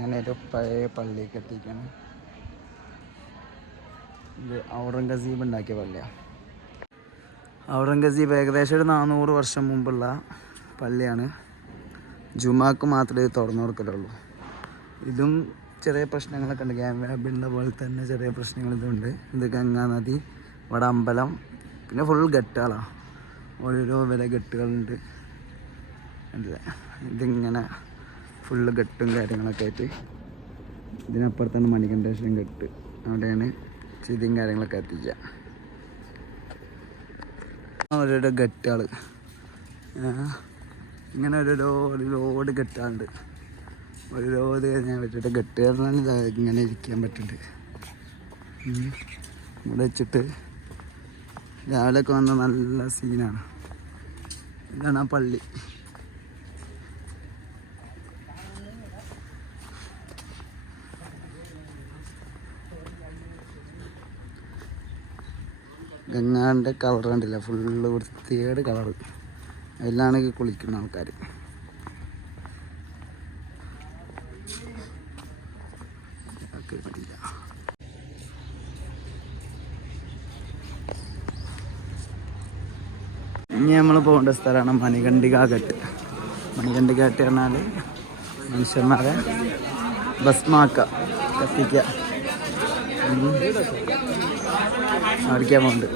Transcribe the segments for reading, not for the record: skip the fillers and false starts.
അങ്ങനെ ഒരു പഴയ പള്ളിയൊക്കെ എത്തിക്കാണ്. ഇത് ഔറംഗസീബ് ഉണ്ടാക്കിയ പള്ളിയാണ്. ഔറംഗസീബ് ഏകദേശം ഒരു 400 വർഷം മുമ്പുള്ള പള്ളിയാണ്. ജുമാക്ക് മാത്രമേ ഇത് തുറന്നു കൊടുക്കലുള്ളൂ. ഇതും ചെറിയ പ്രശ്നങ്ങളൊക്കെ ഉണ്ട്. ക്യാമ്പിൻ്റെ പോലെ തന്നെ ചെറിയ പ്രശ്നങ്ങൾ ഇതുണ്ട്. ഇത് ഗംഗാ നദി, ഇവിടെ അമ്പലം, പിന്നെ ഫുൾ ഗട്ടുകളാണ്. ഓരോരോ വില ഗട്ടുകളുണ്ട്. ഇതിങ്ങനെ ഫുള്ള് ഗട്ടും കാര്യങ്ങളൊക്കെ ആയിട്ട്. ഇതിനപ്പുറത്താണ് മണികണ്ഠേശ്വരം ഗട്ട്. അവിടെയാണ് ചിതിയും കാര്യങ്ങളൊക്കെ എത്തിക്കുക. ഓരോരോ ഗട്ടുകൾ ഇങ്ങനെ ഒരു ലോഡ് ഗട്ടുകളുണ്ട്. ഓരോ ഇത് കഴിഞ്ഞാൽ പറ്റിയിട്ട് ഗട്ട് പറഞ്ഞാൽ ഇങ്ങനെ ഇരിക്കാൻ പറ്റുന്നുണ്ട്. ഇവിടെ വെച്ചിട്ട് രാവിലെയൊക്കെ വന്ന നല്ല സീനാണ്. ഇതാണ് ആ പള്ളി. ഗംഗാൻ്റെ കളർ കണ്ടില്ല, ഫുള്ള് വൃത്തിയേട് കളറ്. അതിലാണ് കുളിക്കുന്ന ആൾക്കാർ. ഇനി നമ്മൾ പോകേണ്ട സ്ഥലമാണ് മണികണ്ഠിക ഘട്ട്. മണികണ്ഠിക ഘട്ട് പറഞ്ഞാൽ മനുഷ്യന്മാരെ ഭസ്മാക്ക കത്തിക്കുക. അടിക്കാൻ പോകുന്നുണ്ട്.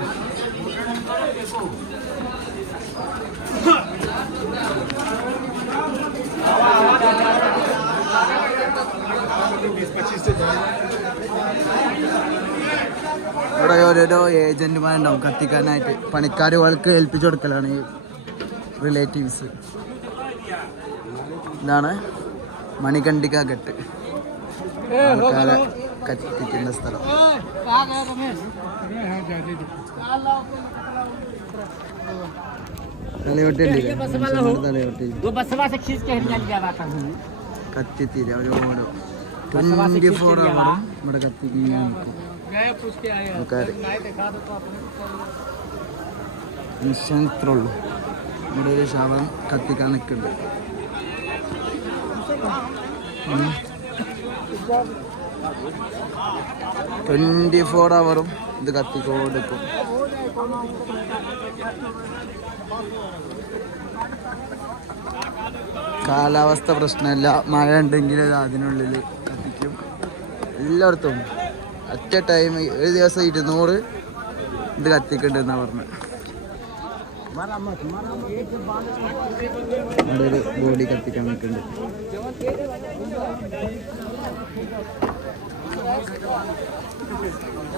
ഇവിടെ ഓരോരോ ഏജന്റുമാരുണ്ടാവും കത്തിക്കാനായിട്ട്. പണിക്കാരുകൾക്ക് ഏൽപ്പിച്ചു കൊടുക്കലാണ് ഈ റിലേറ്റീവ്സ്. ഇതാണ് മണികണ്ഠിക ഘട്ട്, ആൾക്കാരെ കത്തിക്കുന്ന സ്ഥലം. കത്തിത്തീര ഒരുപാട് 24 hours ഇവിടെ കത്തിക്കുന്ന ആൾക്കാർ. ഇത്രേ ഉള്ളൂ. ഇവിടെ ഒരു ശവം കത്തിക്കാൻ നിൽക്കുന്നുണ്ട്. 24 hours ഇത് കത്തിക്കൊടുക്കും. കാലാവസ്ഥ പ്രശ്നമില്ല. മഴ ഉണ്ടെങ്കിൽ അതിനുള്ളിൽ കത്തിക്കും. എല്ലായിടത്തും ഒറ്റ ടൈം ഒരു ദിവസം 200 ഇത് കത്തിക്കുന്നുണ്ടെന്നാണ് പറഞ്ഞത്. അവിടെ ഒരു ബോഡി കത്തിക്കാൻ നിൽക്കുന്നുണ്ട്.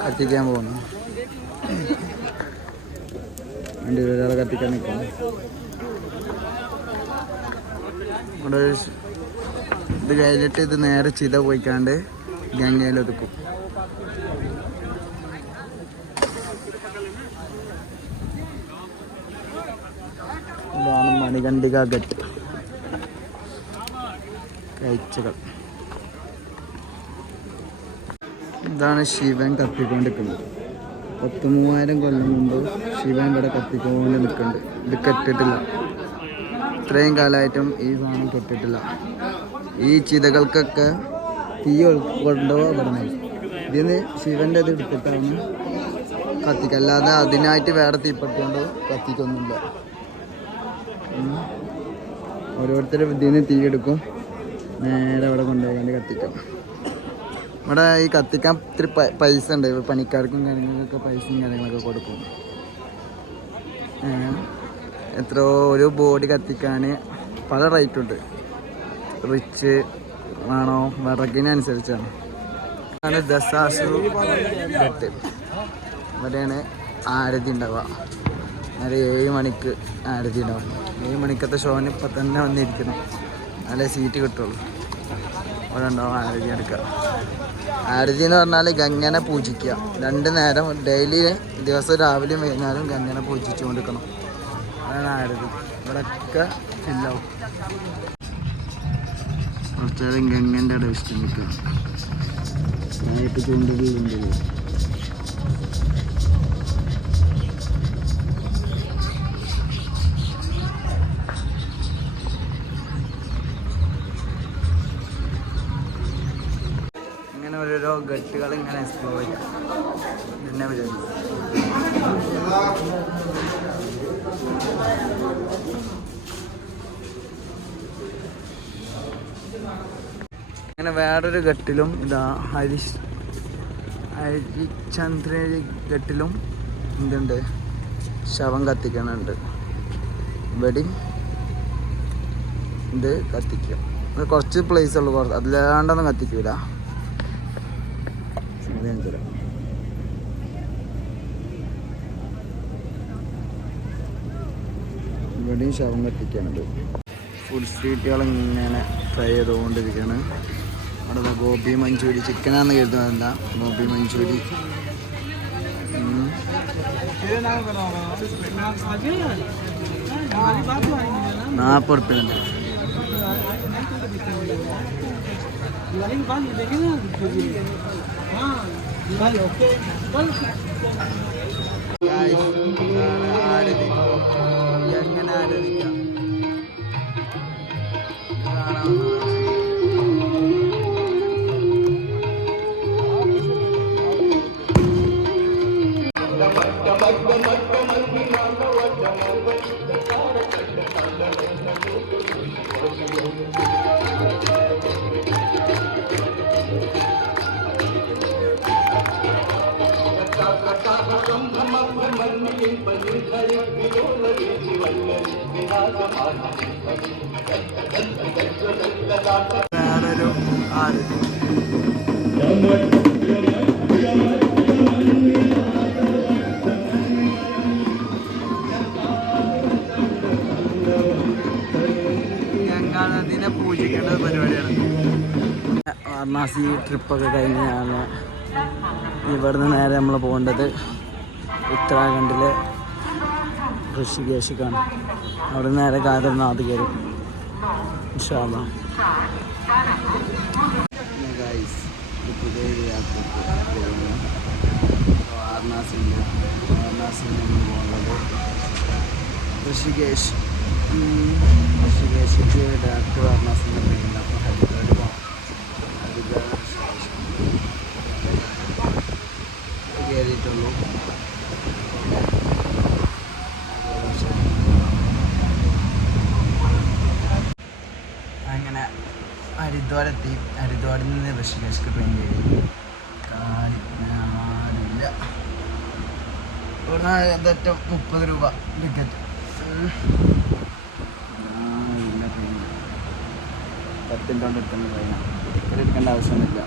കത്തിക്കാൻ പോകുന്നു. ഒരാളെ കത്തിക്കാൻ നിൽക്കുന്നു. ഇവിടെ ഇത് കഴിഞ്ഞിട്ട് ഇത് നേരെ ചിത പോയിക്കാണ്ട് ഗംഗയിലൊതുക്കും. ഇതാണ് മണികണ്ഠിക ഘട്ട് കാഴ്ചകൾ. ഇതാണ് ശിവൻ കത്തിക്കൊണ്ടിരിക്കുന്നത്. 13000 കൊല്ലം മുമ്പ് ശിവൻ ഇവിടെ കത്തിക്കൊണ്ട് നിൽക്കുന്നുണ്ട്. ഇത് കെട്ടിട്ടില്ല. ഇത്രയും കാലമായിട്ടും ഈ സാധനം കെട്ടിട്ടില്ല. ഈ ചിതകൾക്കൊക്കെ തീ കൊണ്ടുപോകാൻ പറഞ്ഞത് ഇതിന് ശിവൻ്റെ ഇത് എടുത്തിട്ടാണ് കത്തിക്കുക. അല്ലാതെ അതിനായിട്ട് വേറെ തീപ്പെട്ടുകൊണ്ട് കത്തിക്കൊന്നുമില്ല. ഓരോരുത്തരും ഇതിന് തീ എടുക്കും, നേരെ അവിടെ കൊണ്ടുപോയി കത്തിക്കാം. ഇവിടെ ഈ കത്തിക്കാൻ ഇത്തിരി പൈസ ഉണ്ട്. പണിക്കാർക്കും കാര്യങ്ങൾക്കൊക്കെ പൈസയും കാര്യങ്ങളൊക്കെ കൊടുക്കും. എത്രയോ ഒരു ബോഡി കത്തിക്കാൻ പല റേറ്റുണ്ട്. റിച്ച് ആണോ വിറകിനനുസരിച്ചാണ്. ആണ് ദസാസു ഘട്ട്. ഇവിടെയാണ് ആരതി ഉണ്ടാവുക. നേരെ 7 മണിക്ക് ആരതി ഉണ്ടാവും. 7 മണിക്കത്തെ ഷോന് ഇപ്പം തന്നെ വന്നിരിക്കണം, നല്ല സീറ്റ് കിട്ടുള്ളൂ. ഇവിടെ ഉണ്ടാവും ആരതി എടുക്കുക. ആരതി എന്ന് പറഞ്ഞാൽ ഗംഗനെ പൂജിക്കുക. 2 നേരം ഡെയിലി, ദിവസം രാവിലെയും വൈകുന്നേരം ഗംഗനെ പൂജിച്ചു കൊടുക്കണം. അതാണ് ആരതി. ഇവിടെയൊക്കെ ഫില്ലാവും. കുറച്ചേരം ഗംഗൻ്റെ അവിടെ ഇഷ്ടം കിട്ടും. ഞാനിപ്പോൾ ചൂണ്ടുകയുണ്ട്. ഇങ്ങനെ ഓരോരോ ഘട്ടുകൾ ഇങ്ങനെ എക്സ്പ്ലോർ ചെയ്യാം. പിന്നെ വിചാരിച്ചു അങ്ങനെ വേറൊരു ഘട്ടിലും ഇതാ ഹരിചന്ദ്ര ഘട്ടിലും എന്തുണ്ട്, ശവം കത്തിക്കണുണ്ട്. ഇവിടെയും ഇത് കത്തിക്കുക. ഇത് കുറച്ച് പ്ലേസ് ഉള്ളു, അതിലാണ്ടൊന്നും കത്തിക്കൂല. ഇവിടെയും ശവം കത്തിക്കാനുണ്ട്. ഫുഡ് സ്ട്രീറ്റുകൾ ഇങ്ങനെ ട്രൈ ചെയ്തുകൊണ്ടിരിക്കുകയാണ്. അവിടെ ഗോപി മഞ്ചൂരി, ചിക്കനാന്ന് കരുതുന്നത്. എന്താ ഗോപി മഞ്ചൂരി 40 ഉറുപ്പിക. എങ്ങനെ ആരതിക്കാം വേറൊരു ആരതി. ഗംഗാനദിനെ പൂജിക്കേണ്ട പരിപാടിയാണ്. വാരണാസി ട്രിപ്പൊക്കെ കഴിഞ്ഞാണ് ഇവിടുന്ന് നേരെ നമ്മൾ പോകേണ്ടത് ഉത്തരാഖണ്ഡിലെ ഋഷികേശിക്കാണ്. അവിടെ നേരെ കേദാർനാഥ് കയറും ഇൻഷാ അല്ലാഹ്. പുതിയ യാത്രക്ക് വാരണാസിൻ്റെ നമ്മൾ പോകുന്നത് ഋഷികേശിക്ക് ഡയറക്റ്റ് വാരണാസിൻ്റെ ട്രെയിനിൽ. അപ്പോൾ ഹരിദ്വാർ പോകാം. ഹരിദ്വാർ കയറിയിട്ടുള്ളൂ. അങ്ങനെ ഹരിദ്വാരെത്തി. ഹരിദ്വാറിൽ നിന്ന് ഋഷികേശിക്ക് ട്രെയിൻ കയറി. കാര്യമില്ല. ഇവിടെ ഏതറ്റം 30 രൂപ ടിക്കറ്റ്. 10 കൊണ്ട് എടുക്കുന്ന ട്രെയിനാണ്. ടിക്കറ്റ് എടുക്കേണ്ട ആവശ്യമൊന്നുമില്ല.